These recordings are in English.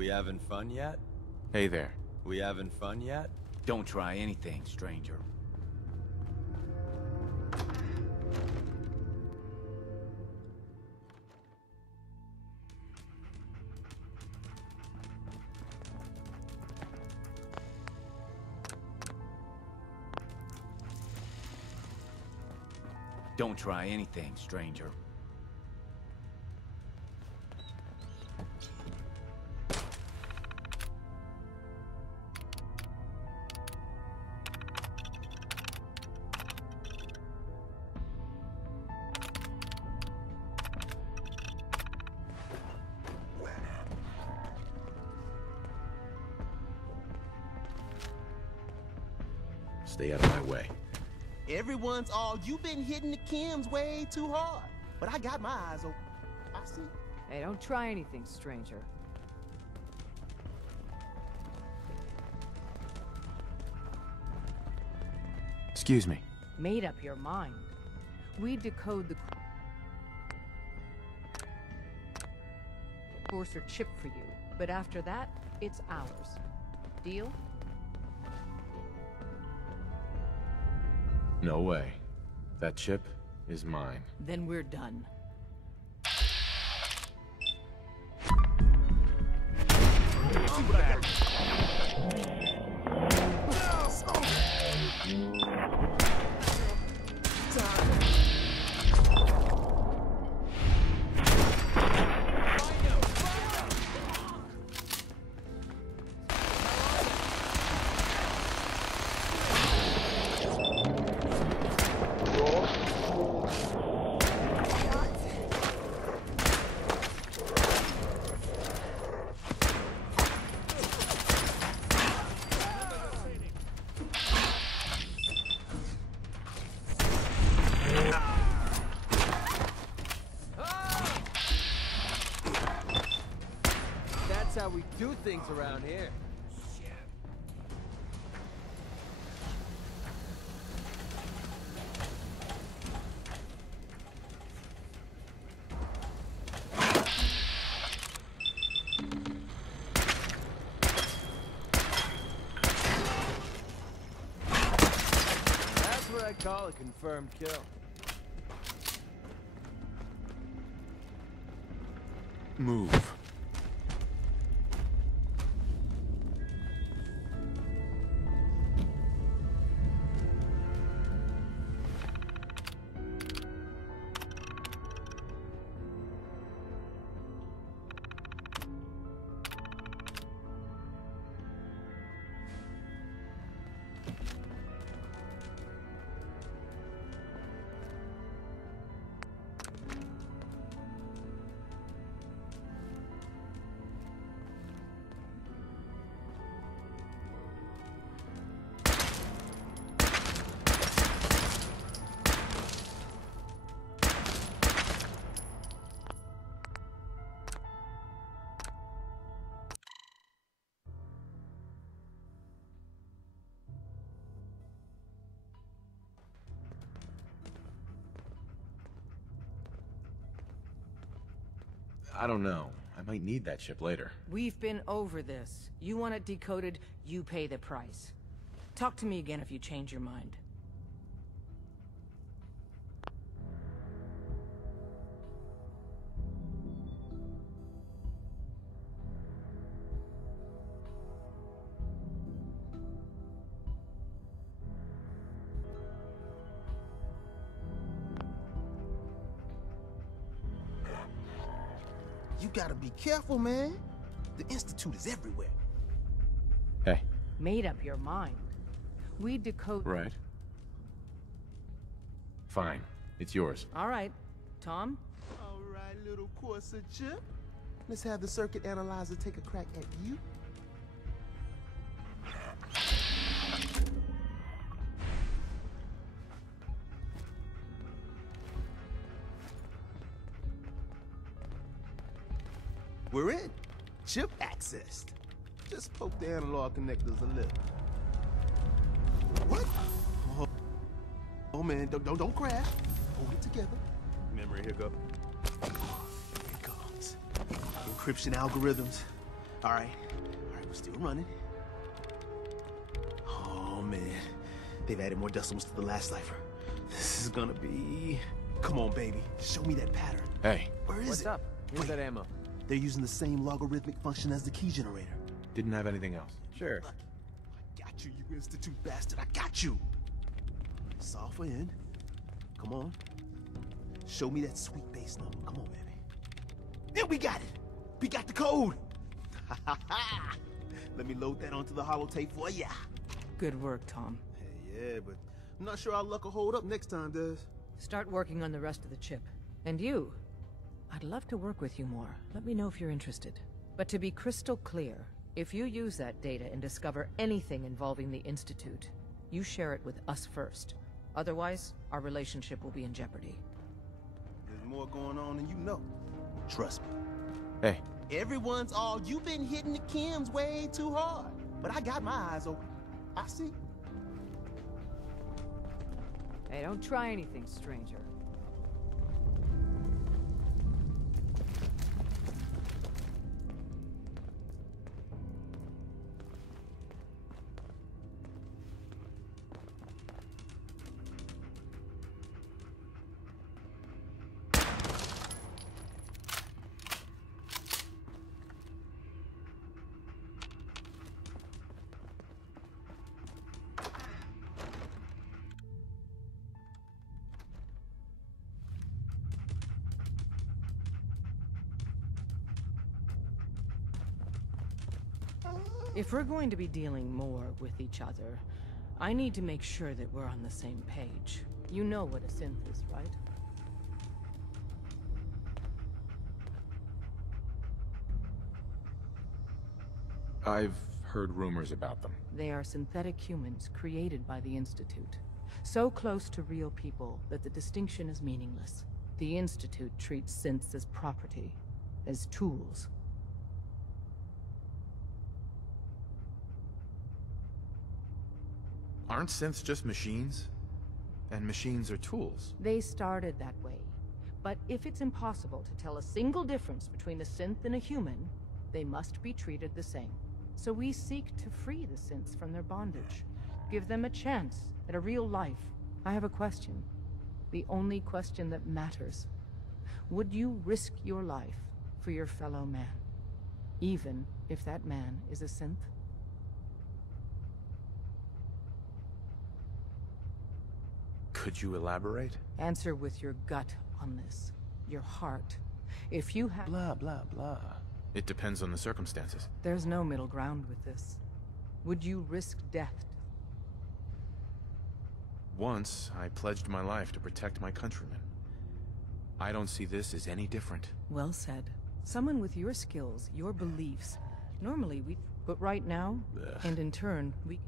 We having fun yet? Hey there. We having fun yet? Don't try anything, stranger. Don't try anything, stranger. Stay out of my way. Everyone's all, you've been hitting the chems way too hard. But I got my eyes open. I see. Hey, don't try anything, stranger. Excuse me. Made up your mind. We decode the Courser chip for you, but after that, it's ours. Deal? No way. That chip is mine. Then we're done. That's how we do things around here. That's what I call a confirmed kill. Move. I don't know. I might need that chip later. We've been over this. You want it decoded, you pay the price. Talk to me again if you change your mind. You gotta be careful, man. The Institute is everywhere. Hey. Made up your mind. We decode... Right. Fine. It's yours. All right. Tom? All right, little Corsa chip. Let's have the circuit analyzer take a crack at you. We're in. Chip accessed. Just poke the analog connectors a little. What? Oh man, don't crash. Hold it together. Memory hiccup. Here it comes. Encryption algorithms. All right, we're still running. Oh man, they've added more decimals to the last cipher. This is gonna be... Come on, baby, show me that pattern. Hey, Where is What's it? up? Here's that ammo. They're using the same logarithmic function as the key generator. didn't have anything else. Sure. Look, I got you, you Institute bastard, I got you. Software in. Come on. Show me that sweet base number. Come on, baby. Then we got it. We got the code. Let me load that onto the holotape for ya. Good work, Tom. Hey, yeah, but I'm not sure our luck will hold up next time, Des. Start working on the rest of the chip. And you, I'd love to work with you more. Let me know if you're interested. But to be crystal clear, if you use that data and discover anything involving the Institute, you share it with us first. Otherwise, our relationship will be in jeopardy. There's more going on than you know. Trust me. Hey, Everyone's all, you've been hitting the chems way too hard. But I got my eyes open. I see. Hey, don't try anything, stranger. If we're going to be dealing more with each other, I need to make sure that we're on the same page. You know what a synth is, right? I've heard rumors about them. They are synthetic humans created by the Institute. So close to real people that the distinction is meaningless. The Institute treats synths as property, as tools. Aren't synths just machines? And machines are tools. They started that way. But if it's impossible to tell a single difference between a synth and a human, they must be treated the same. So we seek to free the synths from their bondage. Give them a chance at a real life. I have a question. The only question that matters. Would you risk your life for your fellow man? Even if that man is a synth? Could you elaborate? Answer with your gut on this. Your heart. If you have... Blah, blah, blah. It depends on the circumstances. There's no middle ground with this. Would you risk death? Once, I pledged my life to protect my countrymen. I don't see this as any different. Well said. Someone with your skills, your beliefs. Normally we... But right now, Ugh. and in turn, we...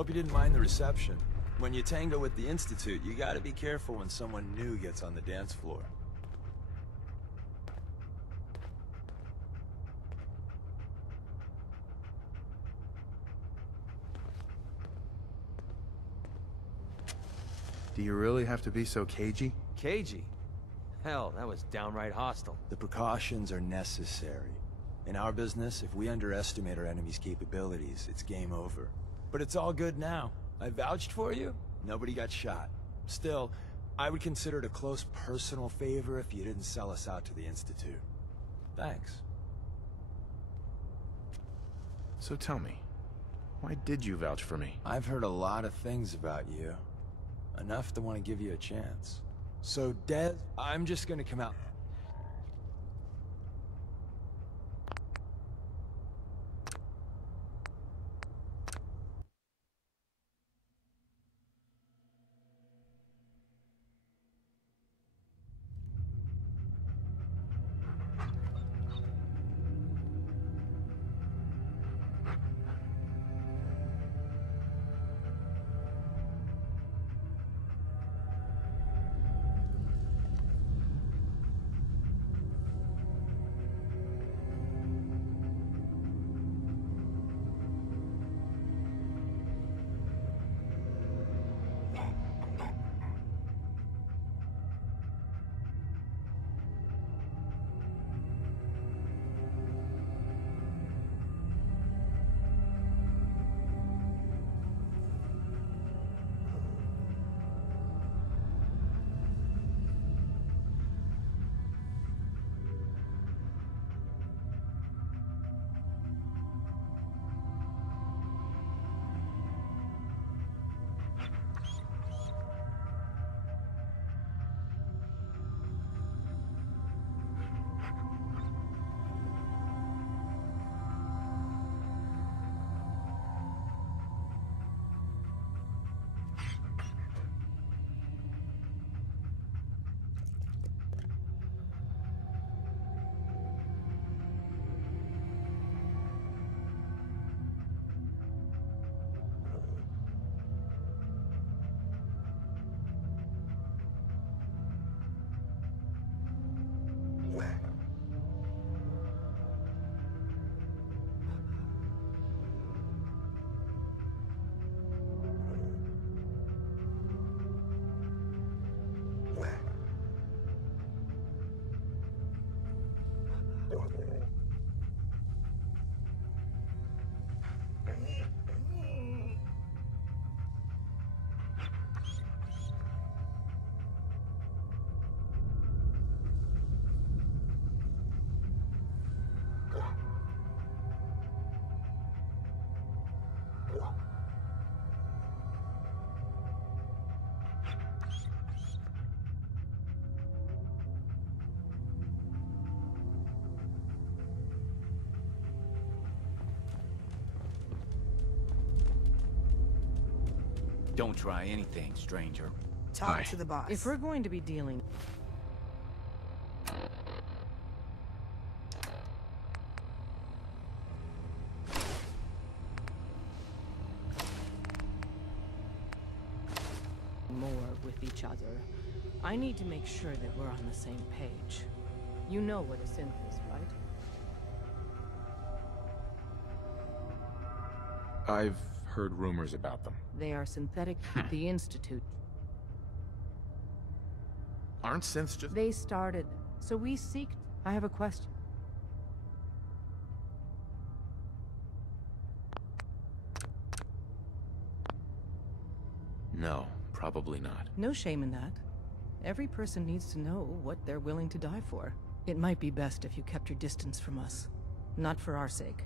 Hope you didn't mind the reception. When you tango with the Institute, you gotta be careful when someone new gets on the dance floor. Do you really have to be so cagey? Cagey? Hell, that was downright hostile. The precautions are necessary. In our business, if we underestimate our enemy's capabilities, it's game over. But it's all good now. I vouched for you. Nobody got shot. Still, I would consider it a close personal favor if you didn't sell us out to the Institute. Thanks. So tell me, why did you vouch for me? I've heard a lot of things about you. Enough to want to give you a chance. So, Des, I'm just gonna come out... Don't try anything, stranger. Talk to the boss. If we're going to be dealing... more with each other, I need to make sure that we're on the same page. You know what a synth is, right? I've heard rumors about them. They are synthetic. The Institute. Aren't synths just... They started, so we seek... I have a question. No, probably not. No shame in that. Every person needs to know what they're willing to die for. It might be best if you kept your distance from us. Not for our sake,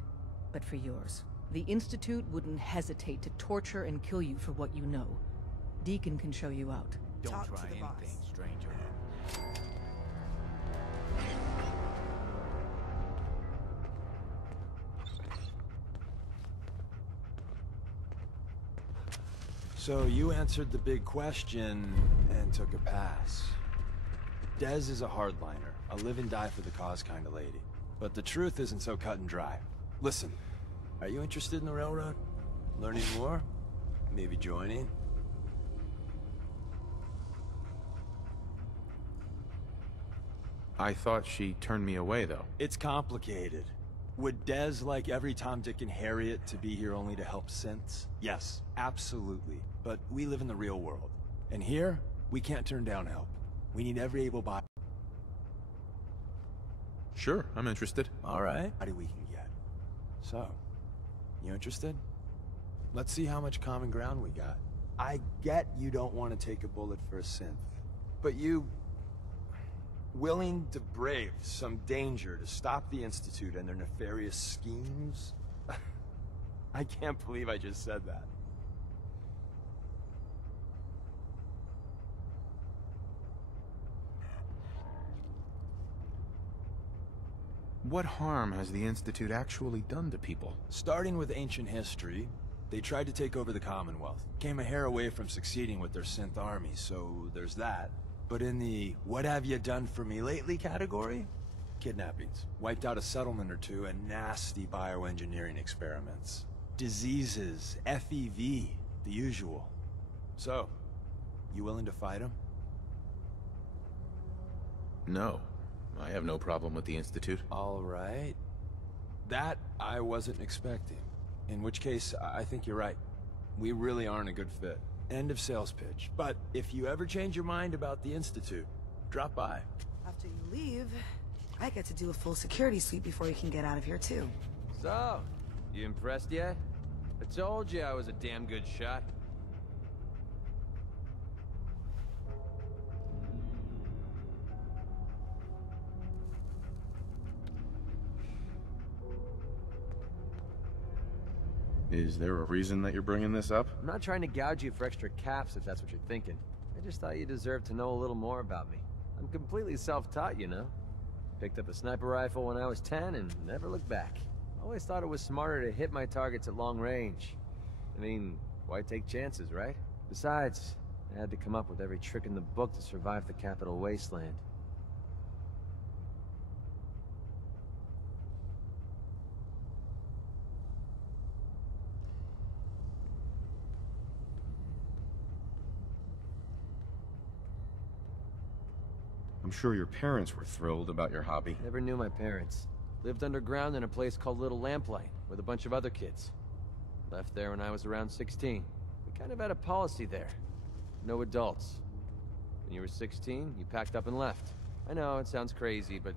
but for yours. The Institute wouldn't hesitate to torture and kill you for what you know. Deacon can show you out. Don't Talk to try the boss. anything, stranger. So you answered the big question and took a pass. Dez is a hardliner, a live and die for the cause kind of lady. But the truth isn't so cut and dry. Listen, are you interested in the railroad? Learning more? Maybe joining? I thought she turned me away, though. It's complicated. Would Dez like every Tom, Dick, and Harriet to be here only to help synths? Yes, absolutely. But we live in the real world. And here, we can't turn down help. We need every able-bodied... Sure, I'm interested. All right. How do we can get? So, you interested? Let's see how much common ground we got. I get you don't want to take a bullet for a synth, but you... willing to brave some danger to stop the Institute and their nefarious schemes? I can't believe I just said that. What harm has the Institute actually done to people? Starting with ancient history, they tried to take over the Commonwealth. Came a hair away from succeeding with their synth army, so there's that. But in the what have you done for me lately category? Kidnappings. Wiped out a settlement or two and nasty bioengineering experiments. Diseases, FEV, the usual. So, you willing to fight them? No. I have no problem with the Institute. All right. That I wasn't expecting. In which case, I think you're right. We really aren't a good fit. End of sales pitch. But if you ever change your mind about the Institute, drop by. After you leave, I get to do a full security sweep before you can get out of here, too. So, you impressed yet? I told you I was a damn good shot. Is there a reason that you're bringing this up? I'm not trying to gouge you for extra caps if that's what you're thinking. I just thought you deserved to know a little more about me. I'm completely self-taught, you know. Picked up a sniper rifle when I was 10 and never looked back. Always thought it was smarter to hit my targets at long range. I mean, why take chances, right? Besides, I had to come up with every trick in the book to survive the Capital Wasteland. I'm sure your parents were thrilled about your hobby. Never knew my parents. Lived underground in a place called Little Lamplight, with a bunch of other kids. Left there when I was around 16. We kind of had a policy there. No adults. When you were 16, you packed up and left. I know, it sounds crazy, but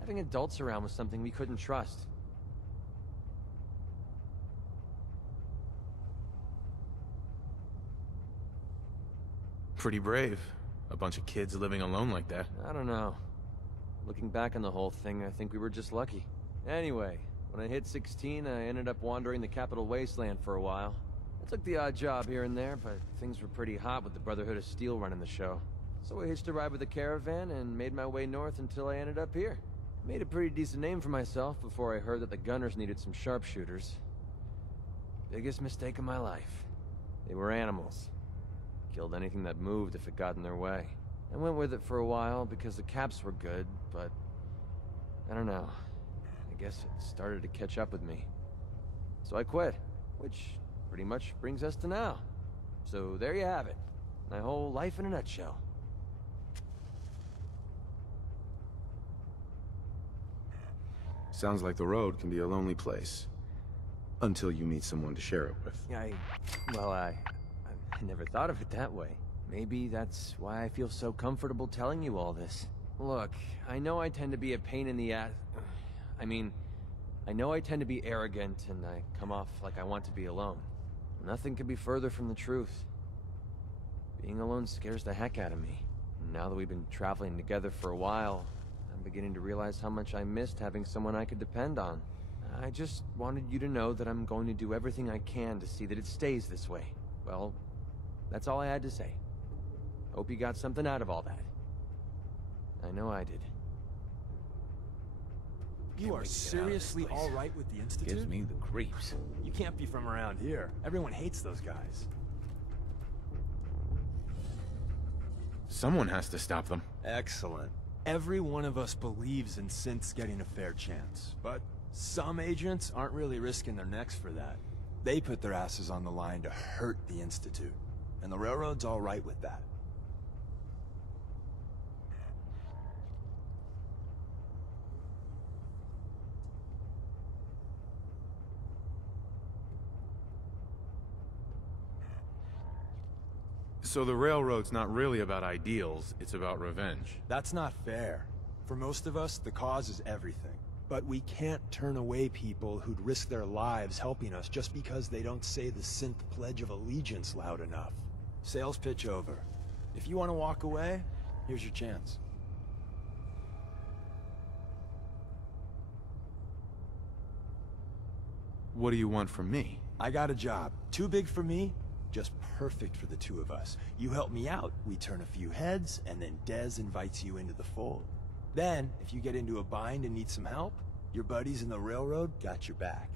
having adults around was something we couldn't trust. Pretty brave. A bunch of kids living alone like that. I don't know. Looking back on the whole thing, I think we were just lucky. Anyway, When I hit 16, I ended up wandering the capital wasteland for a while. I took the odd job here and there, but things were pretty hot with the Brotherhood of Steel running the show. So I hitched a ride with a caravan and made my way north until I ended up here. Made a pretty decent name for myself before I heard that the Gunners needed some sharpshooters. Biggest mistake of my life. They were animals. Killed anything that moved if it got in their way. I went with it for a while because the caps were good, but I don't know. I guess it started to catch up with me. So I quit, which pretty much brings us to now. So there you have it. My whole life in a nutshell. Sounds like the road can be a lonely place. Until you meet someone to share it with. I never thought of it that way. Maybe that's why I feel so comfortable telling you all this. Look, I know I tend to be a pain in the ass. I know I tend to be arrogant and I come off like I want to be alone. Nothing could be further from the truth. Being alone scares the heck out of me. And now that we've been traveling together for a while, I'm beginning to realize how much I missed having someone I could depend on. I just wanted you to know that I'm going to do everything I can to see that it stays this way. Well, that's all I had to say. Hope you got something out of all that. I know I did. You are seriously all right with the Institute? Gives me the creeps. You can't be from around here. Everyone hates those guys. Someone has to stop them. Excellent. Every one of us believes in synths getting a fair chance, but some agents aren't really risking their necks for that. They put their asses on the line to hurt the Institute, and the Railroad's all right with that. So the Railroad's not really about ideals, it's about revenge. That's not fair. For most of us, the cause is everything. But we can't turn away people who'd risk their lives helping us just because they don't say the synth Pledge of Allegiance loud enough. Sales pitch over. If you want to walk away, here's your chance. What do you want from me? I got a job. Too big for me, just perfect for the two of us. You help me out, we turn a few heads, and then Dez invites you into the fold. Then, if you get into a bind and need some help, your buddies in the Railroad got your back.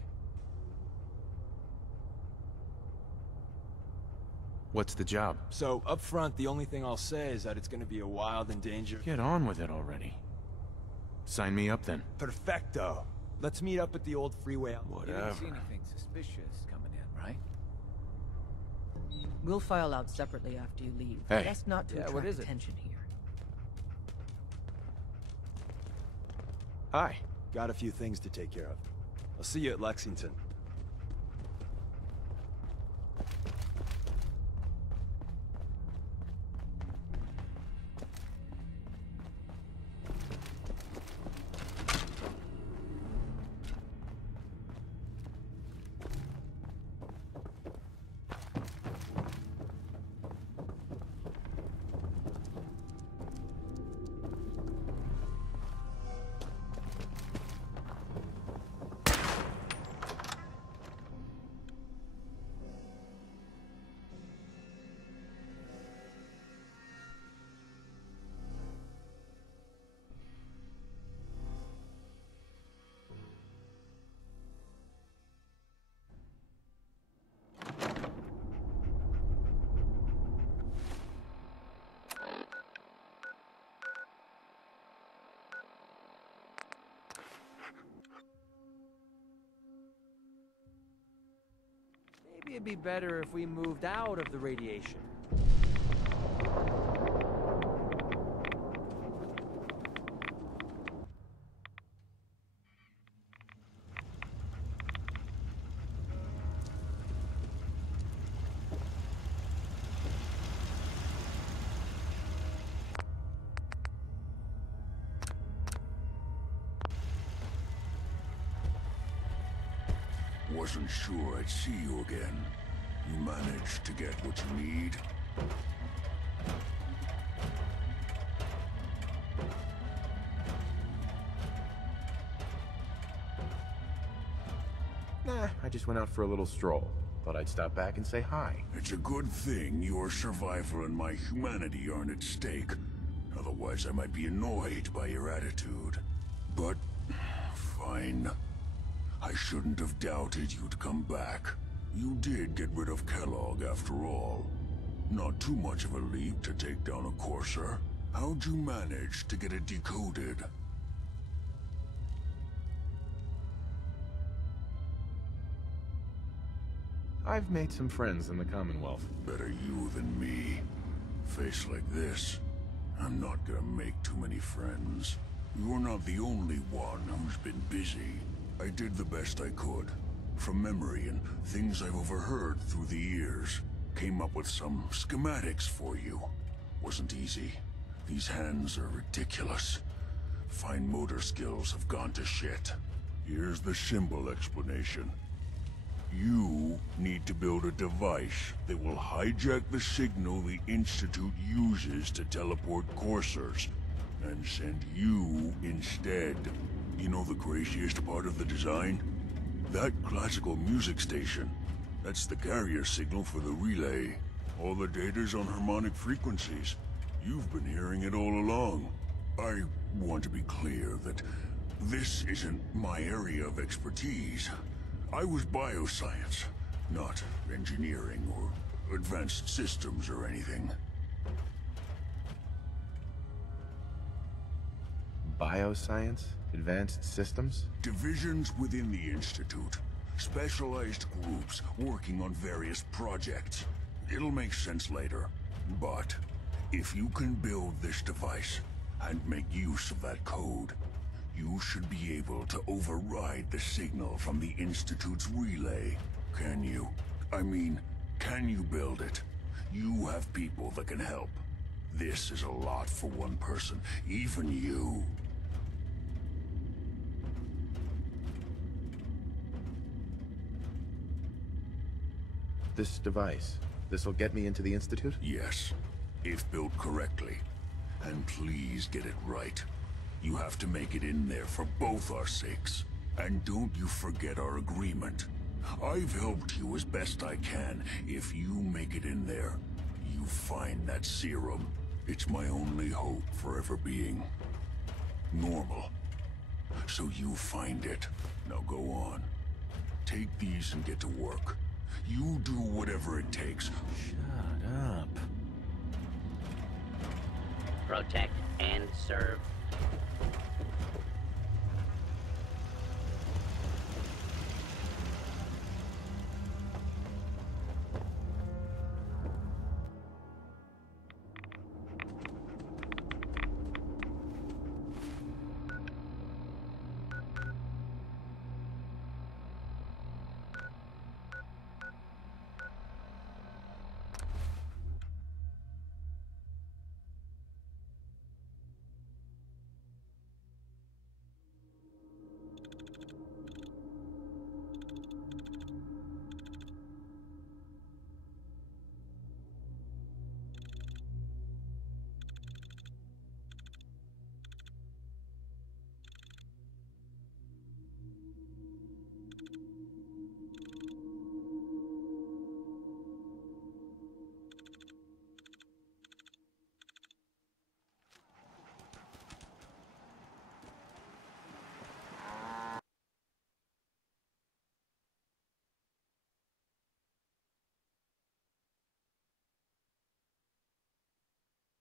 What's the job? So, up front, the only thing I'll say is that it's gonna be a wild and dangerous... Get on with it already. Sign me up then. Perfecto. Let's meet up at the old freeway. You didn't see anything suspicious coming in, right? We'll file out separately after you leave. Hey. Best not to Yeah, what attract is it? attention here. Hi. Got a few things to take care of. I'll see you at Lexington. Maybe it'd be better if we moved out of the radiation. Wasn't sure I'd see you again. You managed to get what you need? Nah, I just went out for a little stroll. Thought I'd stop back and say hi. It's a good thing your survival and my humanity aren't at stake. Otherwise, I might be annoyed by your attitude. But, fine. I shouldn't have doubted you'd come back. You did get rid of Kellogg after all. Not too much of a leap to take down a Courser. How'd you manage to get it decoded? I've made some friends in the Commonwealth. Better you than me. Face like this, I'm not gonna make too many friends. You're not the only one who's been busy. I did the best I could. From memory and things I've overheard through the years. Came up with some schematics for you. Wasn't easy. These hands are ridiculous. Fine motor skills have gone to shit. Here's the simple explanation. You need to build a device that will hijack the signal the Institute uses to teleport coursers, and send you instead. You know the craziest part of the design? That classical music station. That's the carrier signal for the relay. All the data's on harmonic frequencies. You've been hearing it all along. I want to be clear that this isn't my area of expertise. I was bioscience, not engineering or advanced systems or anything. Bioscience? Advanced systems? Divisions within the Institute. Specialized groups working on various projects. It'll make sense later. But if you can build this device and make use of that code, you should be able to override the signal from the Institute's relay. Can you? I mean, can you build it? You have people that can help. This is a lot for one person, even you. This device, this'll get me into the Institute? Yes, if built correctly. And please get it right. You have to make it in there for both our sakes. And don't you forget our agreement. I've helped you as best I can. If you make it in there, you find that serum. It's my only hope for ever being normal. So you find it. Now go on. Take these and get to work. You do whatever it takes. Shut up. Protect and serve.